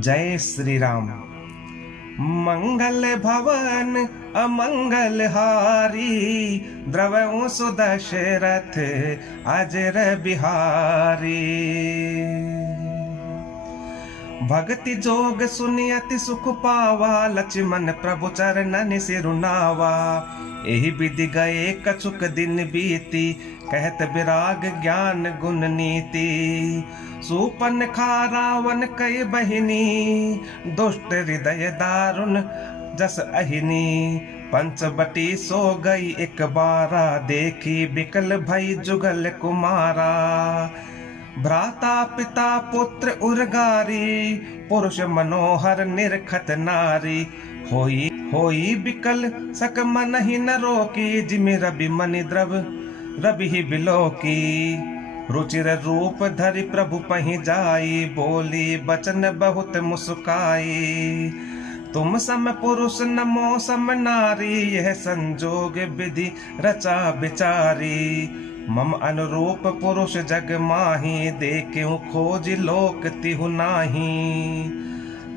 जय श्री राम। मंगल भवन अमंगल हारी, द्रवहु सुदशरथ अजर बिहारी। भक्ति जोग सुनि अति सुख पावा, लक्ष्मण प्रभु चरणन सिरुनावा। एहि विधि गए कछुक दिन बीती, कहत विराग ज्ञान गुण नीति। सूर्पनखा रावण कई बहिनी, दुष्ट हृदय दारुण जस अहिनी। पंचवटी सो गई एक बारा, देखी बिकल भई जुगल कुमारा। भ्राता पिता पुत्र उर्गारी, पुरुष मनोहर निरखत नारी। होई बिकल सक मन ही नरो की, जिमि रवि मनि द्रव रवि ही बिलो की। रुचिर रूप धरि प्रभु पहि जाई, बोली बचन बहुत मुस्काई। तुम सम पुरुष नमो सम नारी, यह संजोग विधि रचा बिचारी। मम अनुरूप पुरुष जग माही, देखें खोज लोक तिहु नाही।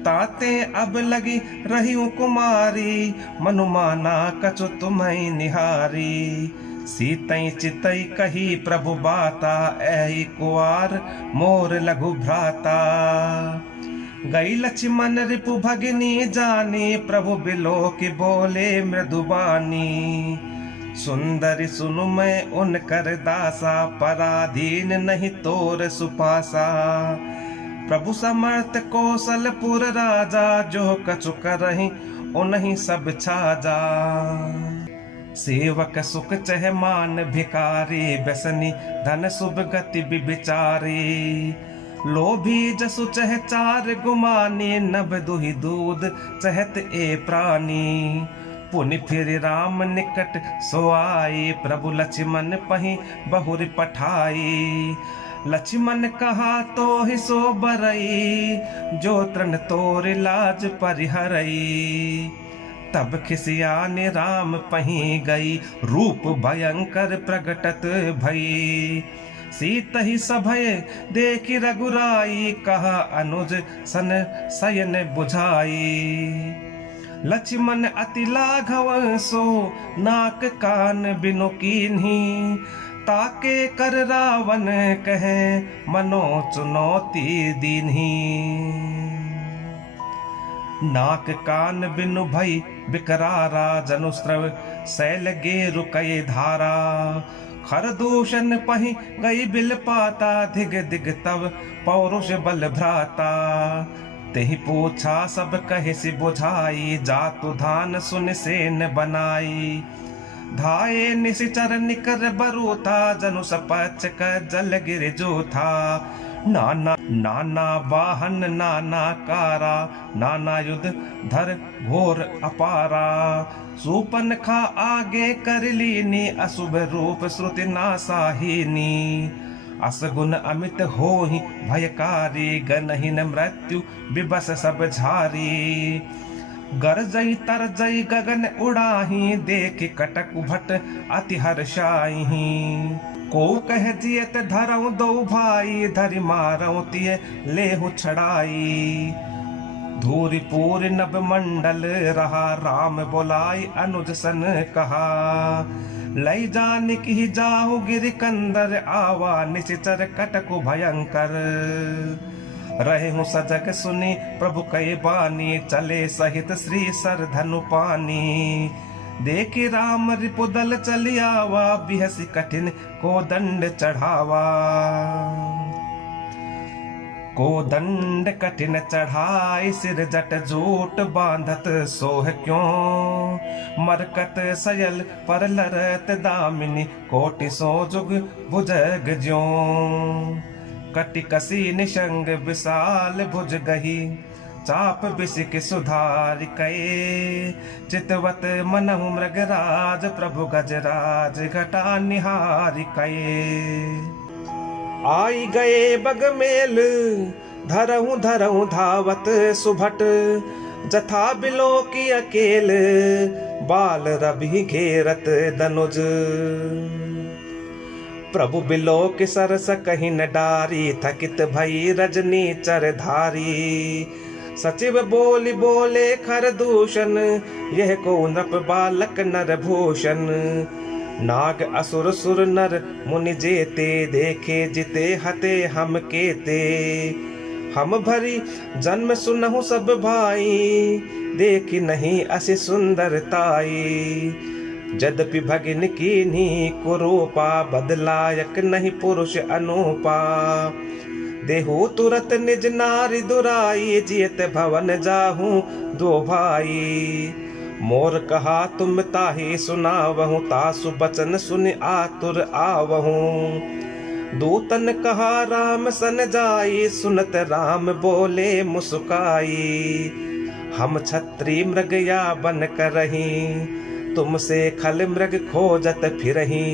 ताते अब लगी रही कुमारी, मनुमाना कछु तुम्हें निहारी। सीतई चितई कही प्रभु बाता, ऐहि कुआर मोर लघु भ्राता। गई लक्ष्मण रिपु भगिनी जानी, प्रभु बिलो की बोले मृदुबानी। सुंदरी सुनु मैं उनकर दासा, पराधीन नहीं तोर सुपासा। प्रभु समर्थ कौशलपुर राजा, जो कछु करहि उन्हीं सब छाजा। सेवक सुख चह मान भिकारी, व्यसनी धन शुभ गति विचारी। लोभी जसु चह चार गुमानी, नभ दुहि दूध चहत ए प्राणी। पुनि फिर राम निकट सो आई, प्रभु लक्ष्मण पहि बहुरि पठाई। लक्ष्मण कहा तो ही सो बरई, जो तृण तोर लाज परिहरई। तब खिसियाने राम पही गई, रूप भयंकर प्रगटत भई। सीत ही सभय देखी रघुराई, कहा अनुज सन शयन बुझाई। लक्ष्मण अति लाघव सो, नाक कान बिनु कीन्ही। ताके कर रावण कहे, मनो चुनौती दीन्ही। नाक कान बिनु भई बिकरारा, जनुस्त्रव शैल गेरु कई धारा। खरदूषण पहि गई बिल पाता, धिग दिग तव पौरुष बल भ्राता। तेहि पूछा सब कहे सि बुझाई, जातु धान सुन सेन बनाई। धाये निशिचर निकर बरूथा, जनु सपच क जल गिर जो था। नाना वाहन नाना कारा, नाना युद्ध धर घोर अपारा। सूर्पनखा आगे कर लीनी, अशुभ रूप श्रुति नासाहिनी। असगुन अमित होहि भयकारी, गनहीन मृत्यु बिबस सब झारी। गरजई तरजई गगन उड़ाही, देखि कटक भट अति हर्षाही। को कह जियत धरऊ दो भाई, धरि मारऊ तिय लेहु छड़ाई। धूरि पूर नभ मंडल रहा, राम बोलाई अनुज सन कहा। लई जानिक ही जाहु गिरि कंदर, आवा निशिचर कटकु भयंकर। रहे हूँ सजग सुनी प्रभु कई बानी, चले सहित श्री सर धनु पानी। देखी राम रिपुदल चलियावा, बिहसी कठिन को दंड चढ़ावा। को दंड कठिन चढ़ाई, सिर जट जूट बांधत सोह क्यों। मरकत सयल पर लरत दामिनी, कोटि सो जुग भुजग ज्यों। कटि कसी निशंग विशाल भुज गही, चाप बिसिक सुधारि कए। चितवत मनहु मृगराज, प्रभु गजराज घटा निहारि कए। आई गए बगमेल, धरहु धावत सुभट। जथा बिलो की अकेल, बाल रवि घेरत दनुज। प्रभु बिलो के सरस कहीं न डारी, थकित भई रजनी चरधारी। सचिव बोली बोले खरदूषण, यह को नृप बालक नर भूषण। नाग असुर सुर नर मुनि जेते, देखे जिते हते हम केते। हम भरी जन्म सुनहु सब भाई, देखी नहीं असि सुंदरताई। यद्यपि भगिन कीन्ही कुरूपा, बदलायक नहीं पुरुष अनूपा। देहु तुरत निज नारी दुराई, जियत भवन जाहू दो भाई। मोर कहा तुम ताहि सुनावहु, तासु बचन सुन आतुर आवहु। दूतन कहा राम सन जाई, सुनत राम बोले मुस्काई। हम छत्री मृग या बन करही, तुमसे खल मृग खोजत फिरही।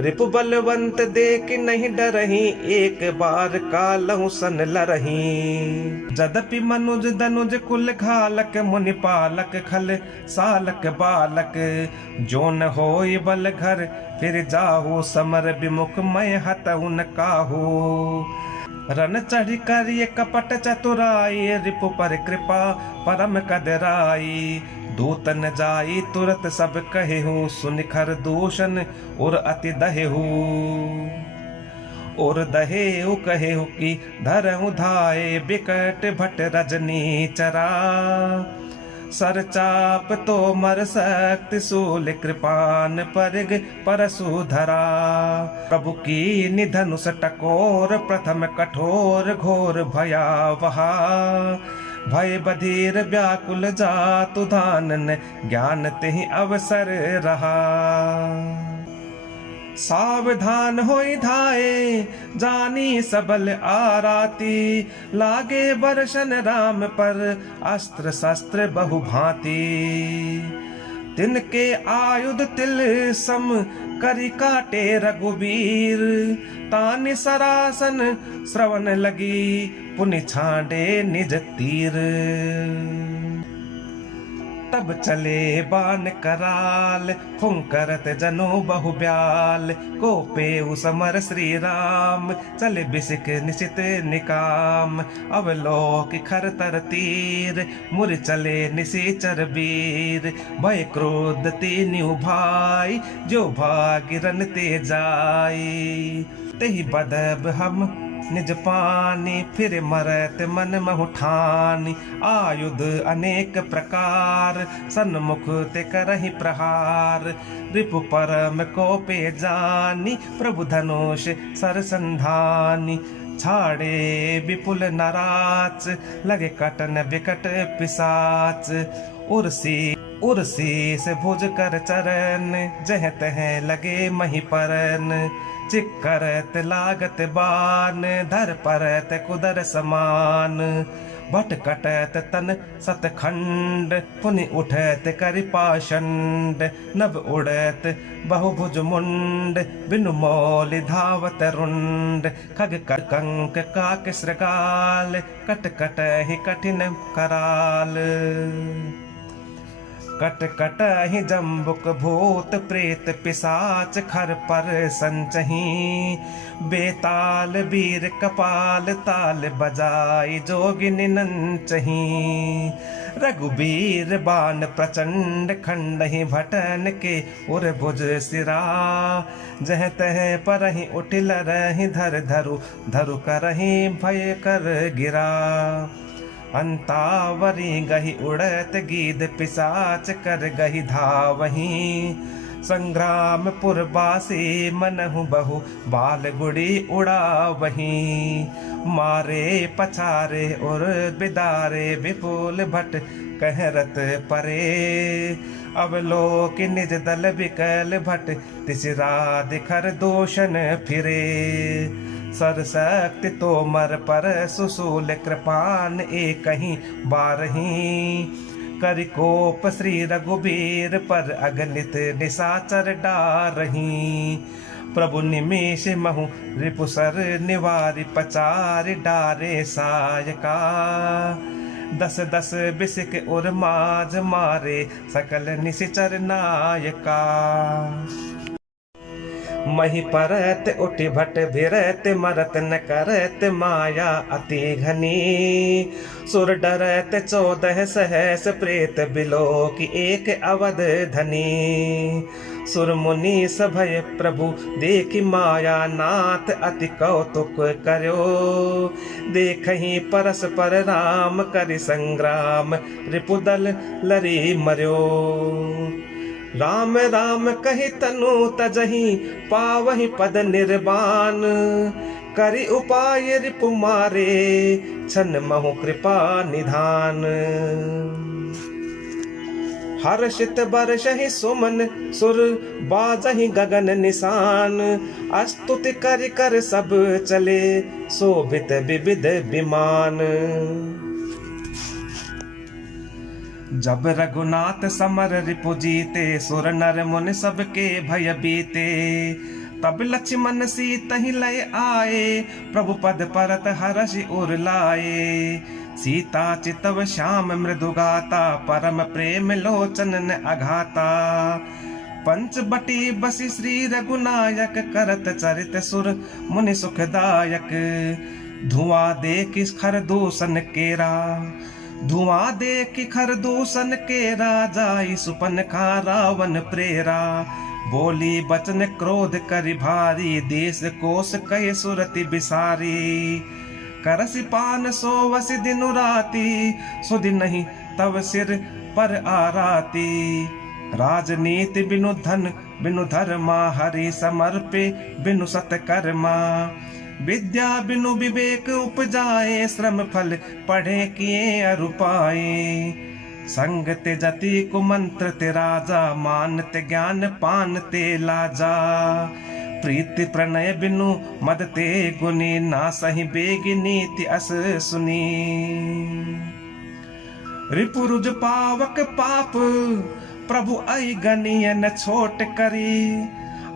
रिपु बलवंत देख नहीं डरही, एक बार कालहु सन लरही। जदपि मनुज दनुज कुल घालक, मुनि पालक खल सालक बालक। जो न होई बल घर फिर जाहु, समर विमुख मैं हतउ न काहू। रन चढ़ी करिय कपट चतुराई, रिपु पर कृपा परम कदराई। दूतन जाई तुरत सब कहेहु, सुनि खरदूषण और अति दहेहु। और दहेहु कहेहु कि धरहु धाये, बिकट भट रजनी चरा। सर चाप तो मर शक्ति शूल, कृपान परिग परशु धरा। प्रभु की निधनुष टकोर, प्रथम कठोर घोर भयावहा। भय बधीर व्याकुल जातु धानन, ज्ञान तेहि अवसर रहा। सावधान होई धाये, जानी सबल आराती। लागे बरसन राम पर, अस्त्र शस्त्र बहु भांति। तिनके आयुध तिल सम, करी काटे रघुबीर। तानि सरासन श्रवण लगी, पुनि छांडे निज तीर। तब चले बान कराल, फुंकरत जनो बहु ब्याल। कोपे समर श्री राम, चले बिसिक निशित निकाम। अवलोक खर तर तीर, मुर चले निशिचर वीर। भय क्रोध तीन्यु भाई, जो भागिरन ते जाई। तेहि बदब हम निज पानी, फिर मरत मन महु ठानी। आयुध अनेक प्रकार, सन्मुख ते करहि प्रहार। रिपु परम कोपे जानी, प्रभु धनुष सरसंधानी। छाड़े विपुल नराच, लगे कटन विकट पिसाच। उर्सी से भुज कर चरण, जह तह लगे मही परन। चिक्करत लागत बान, धर परत कुदर समान। भट कटत तन सतखंड, पुनि उठत करि पाषंड। नभ उड़त बहुभुज मुंड, बिनु मौलि धावत रुंड। खग कंक काक श्रगाल, कट कट ही कठिन कराल। कट कट ही जम्बुक भूत प्रेत पिशाच, खर पर संचही। बेताल वीर कपाल, ताल बजाई जोगिनी नंचही। रघुबीर बाण प्रचंड, खंड ही भटन के उर भुज सिरा। जह तह परहि उठिल रही, धर धरु धरु करहि भय कर गिरा। अंतावरी गही उड़त गीद, पिशाच कर गही धावही। संग्राम पुरबासी मनहु बहु, बाल गुड़ी उड़ावही। मारे पछारे और बिदारे, विपुल भट कहरत परे। अवलोक निज दल विकल भट, तिसरा दिखर दोषण फिरे। सरशक्ति तोमर पर सुशूल, कृपान एक ही बारही। करिकोप श्री रघुबीर पर, अगणित निशाचर डारही। प्रभु निमेष महु रिपुसर, निवारि पचारि डारे सायका। दस दस बिसिक उर माज, मारे सकल निशिचर नायका। मही परत उठ भट भिरत मरत न करत माया अति घनी। सुर डरत 14 सहस प्रेत बिलो की एक अवध धनी। सुर मुनि सभय प्रभु देखि माया नाथ अति कौतुक कर्यो। देखहि परस्पर राम करि संग्राम रिपुदल लरी मर्यो। राम राम कहि तनु तजहि पावहि पद निर्वाण। करि उपाय रिपु मारे छन महु कृपा निधान। हर्षित बरसहि सुमन सुर बाजहि गगन निशान। स्तुति करि कर सब चले शोभित विविध विमान। जब रघुनाथ समर रिपु जीते सुर नर मुनि सबके भय बीते। तब लक्ष्मण सीतहि लय आए प्रभु पद परत हर्षि उर लाए। सीता चितव श्याम मृदु गाता परम प्रेम लोचन न अघाता। पंचबटी बसी श्री रघुनायक करत चरित सुर मुनि सुखदायक। धुआं देखि खरदूषण केरा धुआं देखि खरदूषण केरा। जाई सुपनखा रावण प्रेरा। बोली बचन क्रोध करि भारी देश कोस कहे सुरति बिसारी। करसि पान सोवसि दिनु राति सुधि नहीं तव सिर पर आराती। राजनीति बिनु धन बिनु धर्मा हरि समर्पे बिनु सत्कर्मा। विद्या बिनु विवेक उपजाए श्रम फल पढ़े किए अरु पाए। संग ते जति कुमंत्र ते राजा मान ते ज्ञान पान ते लाजा। प्रीति प्रणय बिनु मद ते गुनी ना सही बेगी नीति अस सुनी। रिपुरुज पावक पाप प्रभु आई गनीय न छोट करी।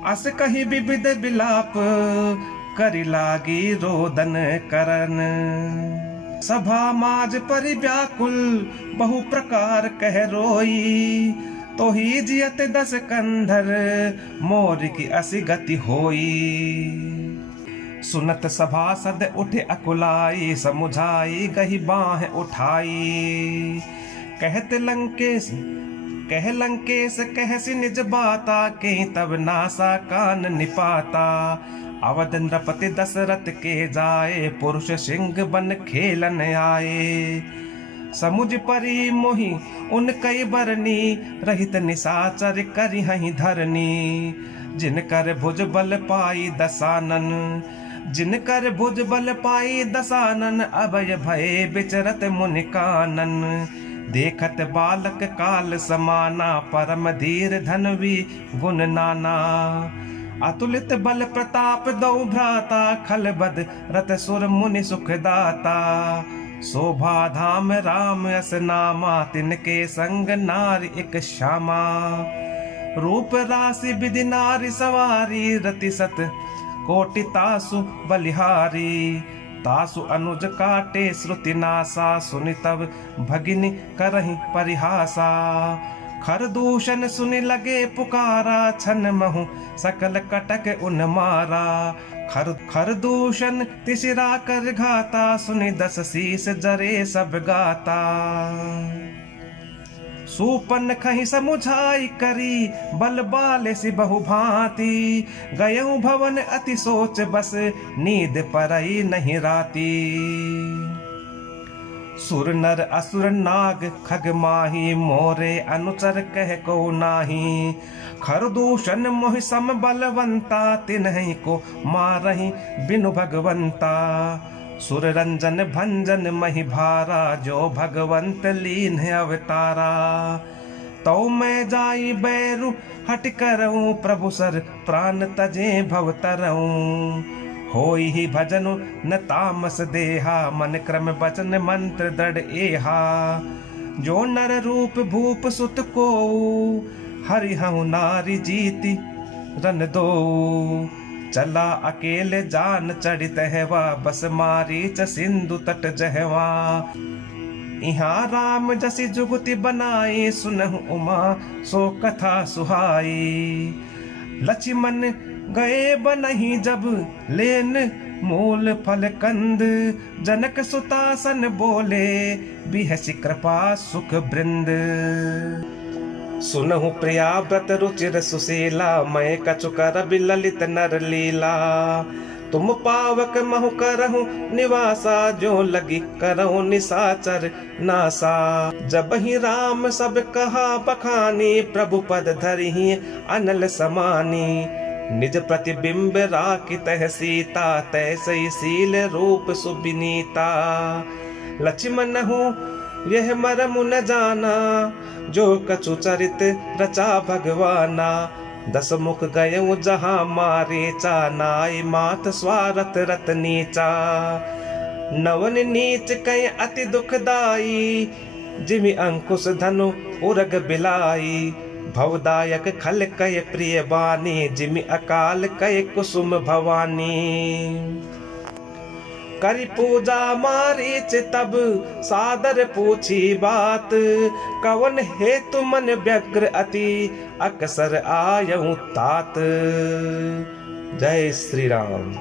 अस कही विविध विलाप करि लागी रोदन करन। सभा माज परि व्याकुल बहु प्रकार कह रोई। तो ही जियत 10 कंधर मोर की असी गति होई। सुनत सभासद उठे अकुलाई समुझाई गही बाह उठाई। कह लंकेश कहसि निज बाता के तब नासा कान निपाता। अवध नृपति दशरथ के जाए पुरुष सिंह बन खेलन आए। समुझ परी मोहि उन कई बरनी रहित निशाचर करि हहि धरनी। जिनकर भुज बल पाई दसानन जिनकर भुज बल पाई दसानन। अभय भय विचरत मुनि कानन। देखत बालक काल समाना परम धीर धनवी गुण नाना। अतुलित बल प्रताप दौ भ्राता खल बद रत सुर मुनि सुखदाता। शोभा धाम राम अस नामा तिनके संग नारी एक श्यामा। रूप राशि विधि नारी सवारी रति सत कोटि तासु बलिहारी। तासु अनुज काटे श्रुति नासा सुनि तब भगिनी करहि परिहासा। खरदूषण सुनि लगे पुकारा छन महु सकल कटक उन मारा। खरदूषण तिसिरा कर घाता सुनि 10 शीस जरे सब गाता। सूपन खहि समुझाई करी बल बाले सि बहु भांति। गयऊ भवन अति सोच बस नींद परई नहीं राती। सुर नर असुर नाग खग माही मोरे अनुचर कह को नाही। खरदूषण मोहि सम बलवंता तिन्हि को मारहि बिनु भगवंता। सुर रंजन भंजन महि भारा जो भगवंत लीन अवतारा। तो मैं जाई बैरु हट करऊं प्रभु सर प्राण तजे भव तरऊं। होई ही भजनु न तामस देहा मन क्रम बचन मंत्र दृढ़ एहा। जो नर रूप भूप सुत को हरि हूँ नारी जीति रन दो। चला अकेले जान चढ़ित हैवा बस मारीच सिंधु तट जहवा। इहाँ राम जसी जुगति बनाई सुनहु उमा सो कथा सुहाई। लक्ष्मण गए बनहि जब लेन मूल फल कंद, जनक सुतासन बोले बिहसि कृपा सुख बृंद। सुनहु प्रिया व्रत रुचिर सुशीला, मैं कछु करबि ललित नर लीला। तुम पावक महु करहु निवासा, जो लगी करहु निशाचर नासा। जब ही राम सब कहा बखानी, प्रभु पद धरिहि अनल समानी। निज प्रतिबिंब राखित है सीता, तैसे शील रूप सुबिनीता। लक्ष्मण हूँ यह मरमु न जाना, जो कछु चरित रचा भगवाना। 10 मुख गयो जहाँ मारे चा, नाई मात स्वारथ रत नीचा। नवन नीच कय अति दुखदाई, जिमि अंकुश धनु उरग बिलाई। भवदायक खल कय प्रिय बानी, जिमि अकाल कय कुसुम भवानी। करि पूजा मारीच तब सादर पूछी बात, कवन हेतु मन व्यग्र अति अकसर आयऊं तात। जय श्री राम।